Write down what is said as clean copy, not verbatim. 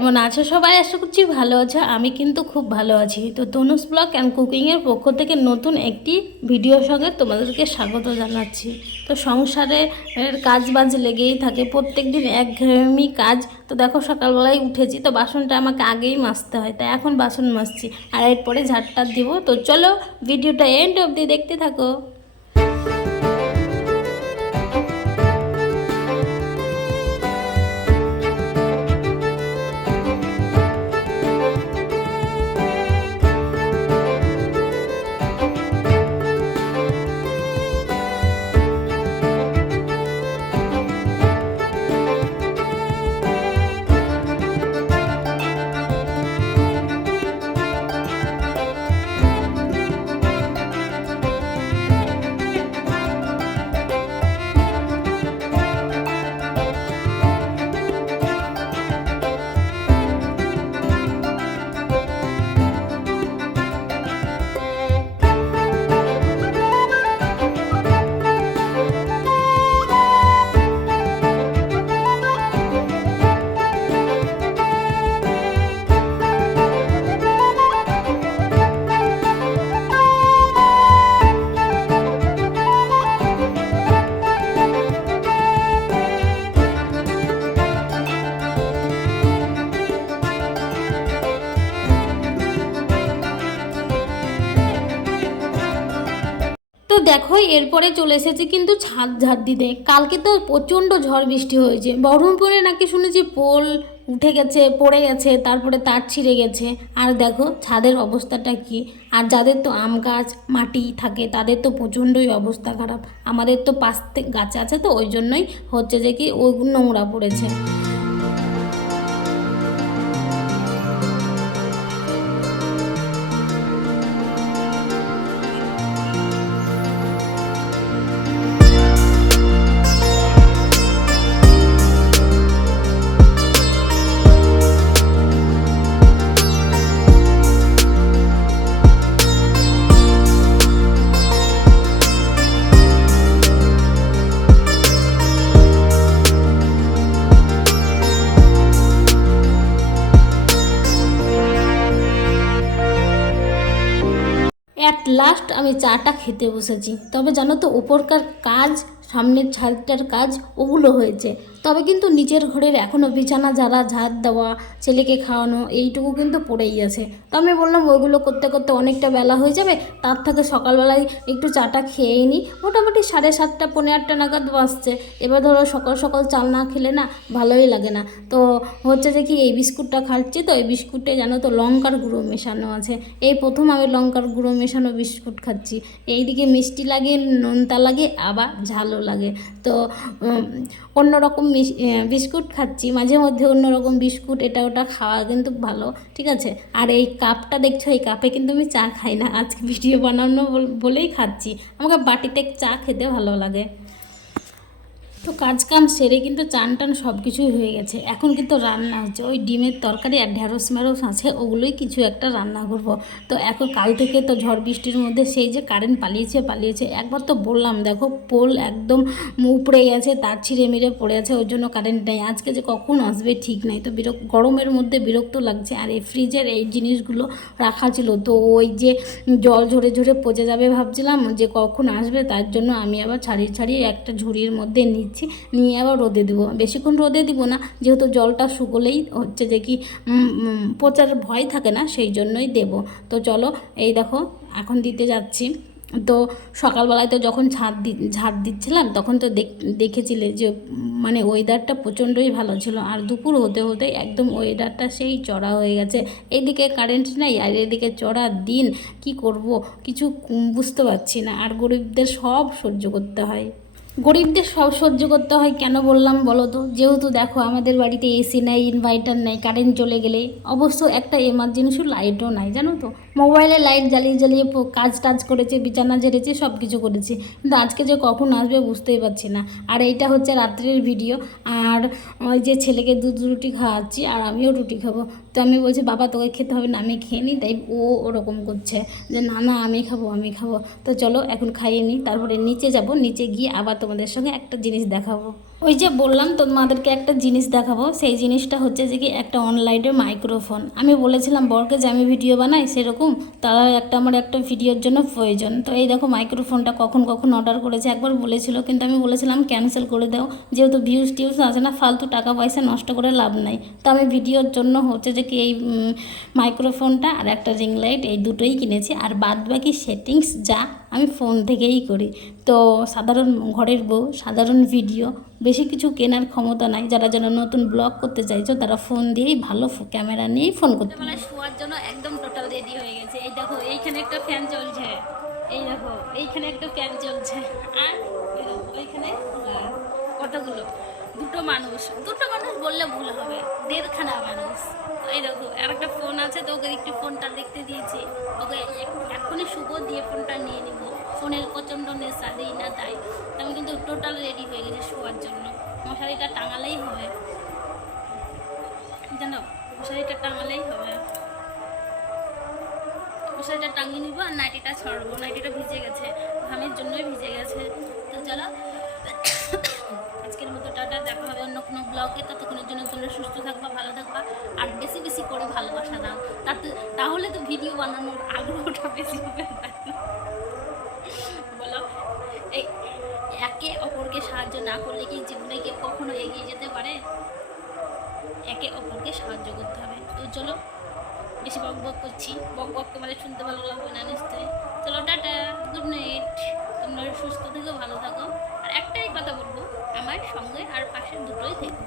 কেমন আছো সবাই? আশা করছি ভালো আছো। আমি কিন্তু খুব ভালো আছি। তো তনুস ব্লগ অ্যান্ড কুকিংয়ের পক্ষ থেকে নতুন একটি ভিডিওর সঙ্গে তোমাদেরকে স্বাগত জানাচ্ছি। তো সংসারের কাজ বাজ লেগেই থাকে, প্রত্যেক দিন একঘেয়েমি কাজ। তো দেখো সকালবেলায় উঠেছি, তো বাসনটা আমাকে আগেই মাজতে হয়, তাই এখন বাসন মাজছি আর এরপরে ঝাড়টা দিব। তো চলো ভিডিওটা এন্ড অবধি দেখতে থাকো। তো দেখো এরপরে চলে এসেছে কিন্তু ছাদ ঝাড় দিতে। কালকে তো প্রচণ্ড ঝড় বৃষ্টি হয়েছে, বহরমপুরে নাকি শুনেছি পোল উঠে গেছে, পড়ে গেছে, তারপরে তার ছিঁড়ে গেছে। আর দেখো ছাদের অবস্থাটা কি। আর যাদের তো আম গাছ মাটি থাকে তাদের তো প্রচণ্ডই অবস্থা খারাপ। আমাদের তো পাশ গাছ আছে, তো ওই জন্যই হচ্ছে যে কি ওই নোংরা পড়েছে। অ্যাট লাস্ট আমি চাটা খেতে বসেছি। তবে জানো তো উপরকার কাজ, সামনের ছাদটার কাজ ওগুলো হয়েছে, তবে কিন্তু নিচের ঘরের এখনও বিছানা ঝাড়া, ঝাড় দেওয়া, ছেলেকে খাওয়ানো এইটুকু কিন্তু পড়েই আছে। তো আমি বললাম ওইগুলো করতে করতে অনেকটা বেলা হয়ে যাবে, তার থেকে সকালবেলায় একটু চাটা খেয়েই নিই। মোটামুটি 7:30 পৌনে 8টা নাগাদ বাজছে। এবার ধরো সকাল সকাল চাল না খেলে না ভালোই লাগে না। তো হচ্ছে যে কি এই বিস্কুটটা খাচ্ছি, তো এই বিস্কুটে জানো তো লঙ্কার গুঁড়ো মেশানো আছে। এই প্রথম আমি লঙ্কার গুঁড়ো মেশানো বিস্কুট খাচ্ছি। এইদিকে মিষ্টি লাগে, নোনতা লাগে, আবার ঝালও লাগে। তো অন্যরকম বিস্কুট খাচ্ছি, মাঝে মধ্যে অন্যরকম বিস্কুট এটা ওটা খাওয়া কিন্তু ভালো, ঠিক আছে। আর এই কাপটা দেখছো, এই কাপে কিন্তু আমি চা খাই না, আজকে ভিডিও বানানো বলেই খাচ্ছি। আমাকে বাটিতে চা খেতে ভালো লাগে। তো কাজ কাম সেরে কিন্তু চান টান সব কিছুই হয়ে গেছে। এখন কিন্তু রান্না হচ্ছে, ওই ডিমের তরকারি আর ঢ্যাঁড়স ম্যাড়স আছে, ওগুলোই কিছু একটা রান্না করব। তো এখন কাল থেকে তো ঝড় বৃষ্টির মধ্যে সেই যে কারেন্ট পালিয়েছে। একবার তো বললাম দেখো পোল একদম উপড়ে গেছে, তার ছিঁড়ে মিড়ে পড়ে আছে, ওই জন্য কারেন্ট নেই। আজকে যে কখন আসবে ঠিক নেই। তো গরমের মধ্যে বিরক্ত লাগছে। আর এই ফ্রিজের এই জিনিসগুলো রাখা ছিল, তো ওই যে জল ঝরে ঝরে পচে যাবে ভাবছিলাম যে কখন আসবে, তার জন্য আমি আবার ছাড়িয়ে একটা ঝুড়ির মধ্যে নিয়ে আবার রোদে দিব। বেশিক্ষণ রোদে দিব না, যেহেতু জলটা শুকোলেই হচ্ছে যে কি পচার ভয় থাকে না, সেই জন্যই দেব। তো চলো এই দেখো এখন দিতে যাচ্ছি। তো সকালবেলায় তো যখন ঝাড় দিচ্ছিলাম তখন তো দেখেছিলে যে মানে ওয়েদারটা প্রচণ্ডই ভালো ছিল। আর দুপুর হতে হতে একদম ওয়েদারটা সেই চড়া হয়ে গেছে। এইদিকে কারেন্ট নেই আর এদিকে চড়া দিন, কি করব কিছু বুঝতে পারছি না। আর গরিবদের সব সহ্য করতে হয়। গরিবদের সব সহ্য করতে হয় কেন বললাম বলো তো? যেহেতু দেখো আমাদের বাড়িতে এসি নাই, ইনভার্টার নাই, কারেন্ট চলে গেলে অবশ্য একটা এমার্জেন্সি লাইটও নাই, জানো তো। মোবাইলে লাইট জ্বালিয়ে কাজ টাজ করেছে, বিছানা ঝেড়েছে, সব কিছু করেছে, কিন্তু আজকে যে কখন আসবে বুঝতেই পারছি না। আর এইটা হচ্ছে রাত্রের ভিডিও। আর ওই যে ছেলেকে দুধ রুটি খাওয়াচ্ছি আর আমিও রুটি খাবো। তো আমি বলছি বাবা তোকে খেতে হবে না, আমি খেয়ে নিই। তাই ও ওরকম করছে যে না না আমি খাবো। তো চলো এখন খাইয়ে নিই, তারপরে নিচে যাব, নিচে গিয়ে আবার তোমাদের সঙ্গে একটা জিনিস দেখাবো। ওই যে বললাম তোমাদেরকে একটা জিনিস দেখাবো, সেই জিনিসটা হচ্ছে যে কি একটা অনলাইনে মাইক্রোফোন। আমি বলেছিলাম বরকে যে আমি ভিডিও বানাই সেরকম, তারা আমার একটা ভিডিওর জন্য প্রয়োজন। তো এই দেখো মাইক্রোফোনটা কখন কখন অর্ডার করেছে, একবার বলেছিল কিন্তু আমি বলেছিলাম ক্যান্সেল করে দাও, যেহেতু ভিউজ টিউজ আছে না, ফালতু টাকা পয়সা নষ্ট করে লাভ নাই। তো আমি ভিডিওর জন্য হচ্ছে যে কি এই মাইক্রোফোনটা আর একটা রিং লাইট এই দুটোই কিনেছি, আর বাদ বাকি সেটিংস যা আমি ফোন থেকেই করি। তো সাধারণ ঘরের বউ, সাধারণ ভিডিও, বেশি কিছু কেনার ক্ষমতা নাই। যারা যারা নতুন ব্লগ করতে চাইছো তারা ফোন দিয়েই ভালো ক্যামেরা নিয়েই ফোন করতে। মানে শোয়ার জন্য একদম টোটাল রেডি হয়ে গেছে। এই দেখো এইখানে একটা ফ্যান চলছে, এই দেখো এইখানে একটা ফ্যান চলছে, আর ওইখানে কতগুলো দুটো মানুষ বললে ভুল হবে, দেড়খানা মানুষ। এই দেখো আর একটা ফোন আছে, তো ওকে একটু ফোনটা দেখতে দিয়েছি। ওকে এখনই শুভ দিয়ে ফোনটা নিয়ে নিব, ফোনের প্রচণ্ড নেশা দিই না তাই। আমি কিন্তু টোটাল রেডি হয়ে গেছি শোয়ার জন্য। মশারিটা টাঙালেই হবে, জানো, মশারিটা টাঙালেই হবে। মশারিটা টাঙিয়ে নিবো আর নাইটিটা ছড়াবো। নাইটিটা ভিজে গেছে, ঘামের জন্যই ভিজে গেছে। তো চলো আজকের মতো টাটা, দেখা হবে অন্য কোনো ব্লগে। ততক্ষণের জন্য তোমরা সুস্থ থাকবা, ভালো থাকবা, আর বেশি বেশি করে ভালোবাসা দাও। তাহলে তো ভিডিও বানানোর আগ্রহটা বেশি হবে। বলো, এই একে অপরকে সাহায্য না করলে কি জীবনে কেউ কখনো এগিয়ে যেতে পারে? একে অপরকে সাহায্য করতে হবে। তো চলো, বেশি বক বক করছি, বক বক তোমাদের শুনতে ভালো লাগবে না নিশ্চয়ই। চলো টাটা, গুড নাইট। তোমরা সুস্থ থেকো, ভালো থাকো, আর একটাই কথা বলবো, আমার সঙ্গে আর পাশে দুটোই থেকো।